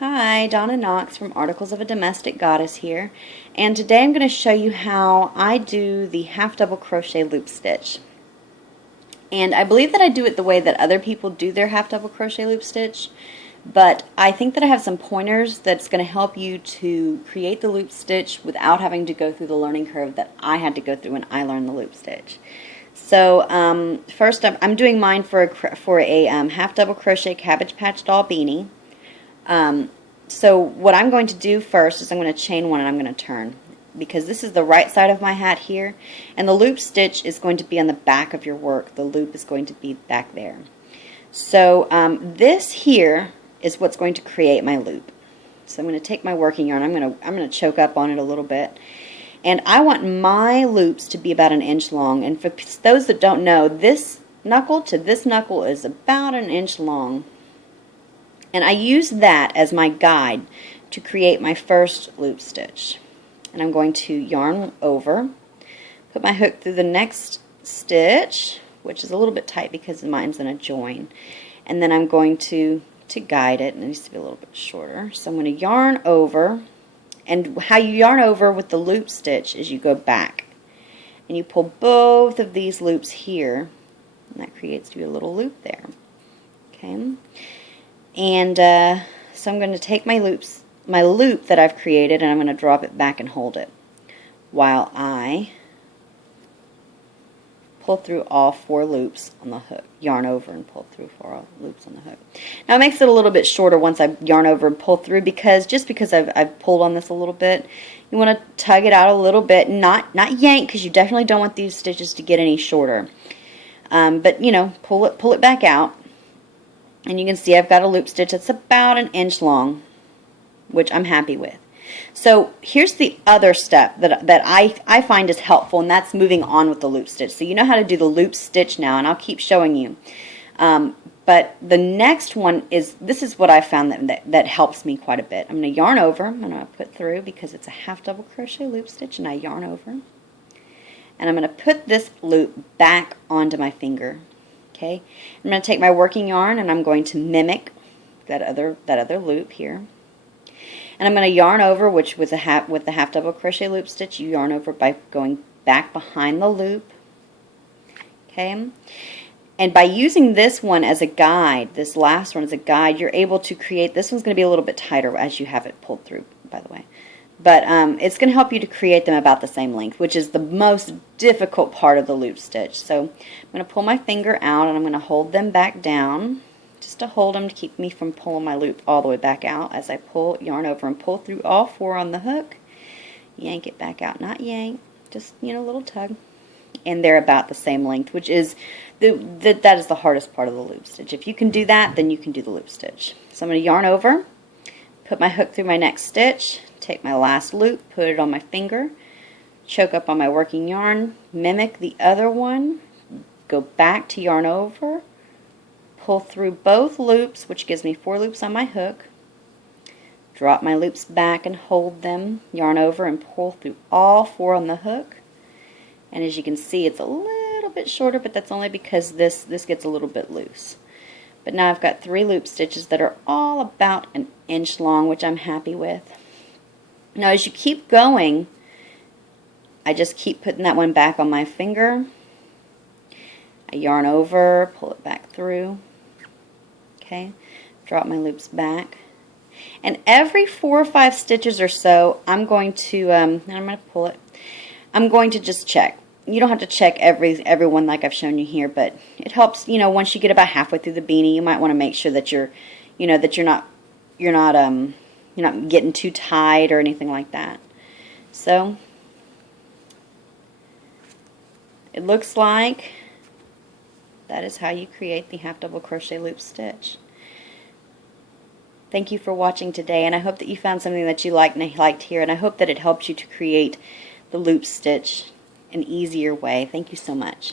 Hi, Donna Knox from Articles of a Domestic Goddess here, and today I'm going to show you how I do the half double crochet loop stitch. And I believe that I do it the way that other people do their half double crochet loop stitch, but I think that I have some pointers that's going to help you to create the loop stitch without having to go through the learning curve that I had to go through when I learned the loop stitch. So first I'm doing mine for a half double crochet Cabbage Patch doll beanie. So what I'm going to do first is I'm going to chain one and I'm going to turn, because this is the right side of my hat here, and the loop stitch is going to be on the back of your work. The loop is going to be back there. So this here is what's going to create my loop. So I'm going to take my working yarn. I'm going to choke up on it a little bit, and I want my loops to be about 1 inch long. And for those that don't know, this knuckle to this knuckle is about 1 inch long. And I use that as my guide to create my first loop stitch. And I'm going to yarn over, put my hook through the next stitch, which is a little bit tight because mine's in a join. And then I'm going to guide it, and it needs to be a little bit shorter. So I'm going to yarn over, and how you yarn over with the loop stitch is you go back. And you pull both of these loops here, and that creates you a little loop there. Okay. And so I'm going to take my loop that I've created, and I'm going to drop it back and hold it while I pull through all 4 loops on the hook. Yarn over and pull through 4 loops on the hook. Now it makes it a little bit shorter once I yarn over and pull through, because I've pulled on this a little bit. You want to tug it out a little bit, not yank, because you definitely don't want these stitches to get any shorter. But you know, pull it back out. And you can see I've got a loop stitch that's about 1 inch long, which I'm happy with. So here's the other step that I find is helpful, and that's moving on with the loop stitch. So you know how to do the loop stitch now, and I'll keep showing you. But the next one is, this is what I found that helps me quite a bit. I'm going to yarn over, I'm going to put through, because it's a half double crochet loop stitch, and I yarn over. And I'm going to put this loop back onto my finger. Okay, I'm going to take my working yarn, and I'm going to mimic that other loop here, and I'm going to yarn over, which with the half double crochet loop stitch, you yarn over by going back behind the loop. Okay, and by using this one as a guide, this last one as a guide, you're able to create. This one's going to be a little bit tighter as you have it pulled through, by the way. But it's going to help you to create them about the same length, which is the most difficult part of the loop stitch. So I'm going to pull my finger out, and I'm going to hold them back down, just to hold them to keep me from pulling my loop all the way back out as I yarn over and pull through all 4 on the hook. Yank it back out, not yank, just, you know, a little tug. And they're about the same length, which is that is the hardest part of the loop stitch. If you can do that, then you can do the loop stitch. So I'm going to yarn over, put my hook through my next stitch, take my last loop, put it on my finger, choke up on my working yarn, mimic the other one, go back to yarn over, pull through both loops, which gives me 4 loops on my hook, drop my loops back and hold them, yarn over and pull through all 4 on the hook. And as you can see, it's a little bit shorter, but that's only because this gets a little bit loose. But now I've got 3 loop stitches that are all about 1 inch long, which I'm happy with. Now as you keep going, I just keep putting that one back on my finger. I yarn over, pull it back through. Okay, drop my loops back. And every 4 or 5 stitches or so, I'm going to, and I'm going to pull it, I'm going to just check. You don't have to check every one like I've shown you here, but it helps, you know, once you get about halfway through the beanie, you might want to make sure that you're not getting too tight or anything like that. So it looks like that is how you create the half double crochet loop stitch. Thank you for watching today, and I hope that you found something that you liked here, and I hope that it helps you to create the loop stitch an easier way. Thank you so much.